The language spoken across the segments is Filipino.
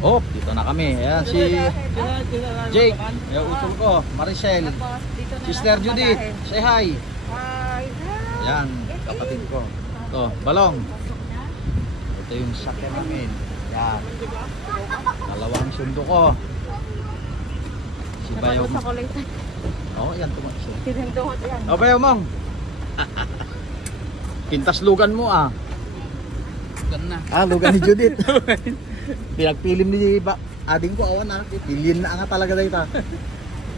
Oh, dito na kami. Ayan si Jake, yung utol ko, Maricel, Sister Judith, say hi. Ayan, kapatid ko. Ito, Balong. Ito yung sakyan namin. Ayan. Dalawang sundo ko. Si Bayaw. Oh, yan tumakso. Oh, Bayaw mong. Pintas lugan mo ah. Lugan na. Ah, lugan ni Judith. Pinagpilim ni ading ko awan na. Pilin na nga talaga dito.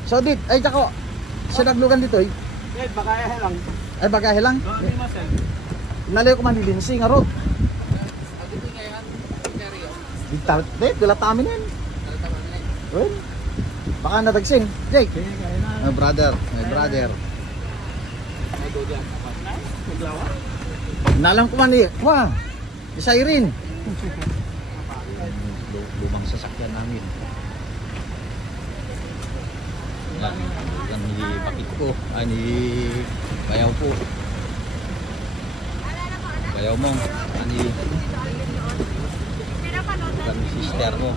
So dit, ay tako. Siya naglugan dito eh. Eh, baka lang. Ay bagahe lang. Doon ni Marcel. Nalayo ko man dilinsi nga rod. Dito ngayon, seryo. Dito, dila tamin yan. Well, baka nadagsing. Jake. My brother, my brother. Ay, go dyan. Maglawa? Nalang ko man eh. Wah. Isa rin. Lumang sasakyan namin. Yan ni Bakit ko. Ay ni Bayaw po. Bayaw mo. Ani yan ni sister mo.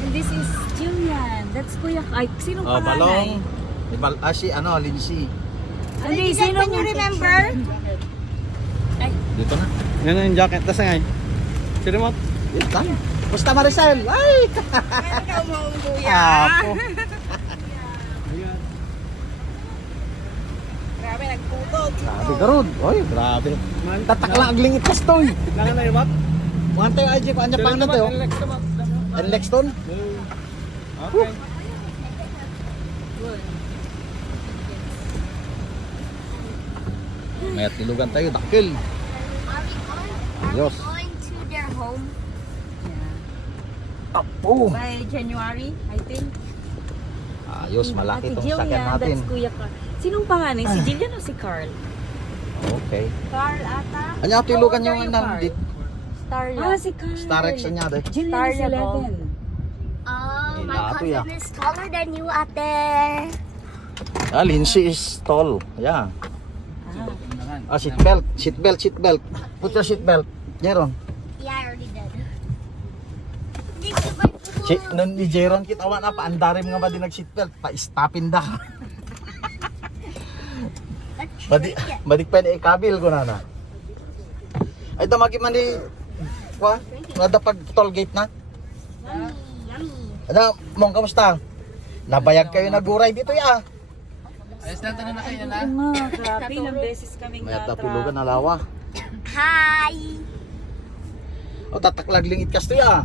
And this is Julian. That's Kuya. Ay, sinong Oh, panganay? Balong. Si ano, Lindsay. Hindi, sino Can you remember? Dito na. Yan yung jacket. Tapos nga si remote. Dito lang. Basta Maricel. Ay! Ikaw mo ang kuya. Apo. Grabe, nagputol. Grabe ka ron. Oy, grabe. Tatakla ang lingit kas to. Nangan na remote? Mga tayo ay ko anya pang na tayo. And Lexton. Okay. May tilugan tayo, dakil. Adios. Going to their home. Apo. By January, I think. Ayos, malaki Ate itong Jillian, sakyan natin. that's Kuya Carl. Sinong panganay? Si Jillian o si Carl? Okay. Carl ata. Anya tilugan How yung old are you, nang Carl? dit. Starya. Ah, si Carl. Starex anya de. Jillian is 11. Oh, my Lato ya. cousin is taller than you, ate. Ah, Lindsay is tall. Yeah. Ah, seat belt, seat belt, seat belt. Put your seat belt. Jeron. Yeah, I already did. Si nun ni Jeron kita wa na paandarim nga ba di nag seat belt, pa-stopin da. Badik pa ni ikabil ko na. Ay damagi man ni kwa, nada pag toll gate na. Ada, mong kamusta? Nabayag kayo naguray dito ya. Ayos na tanong na kayo na. Oo nga, grabe. Ilang beses kaming May na-trap. tulugan na lawa. Hi. O tataklag lingit kas to ya.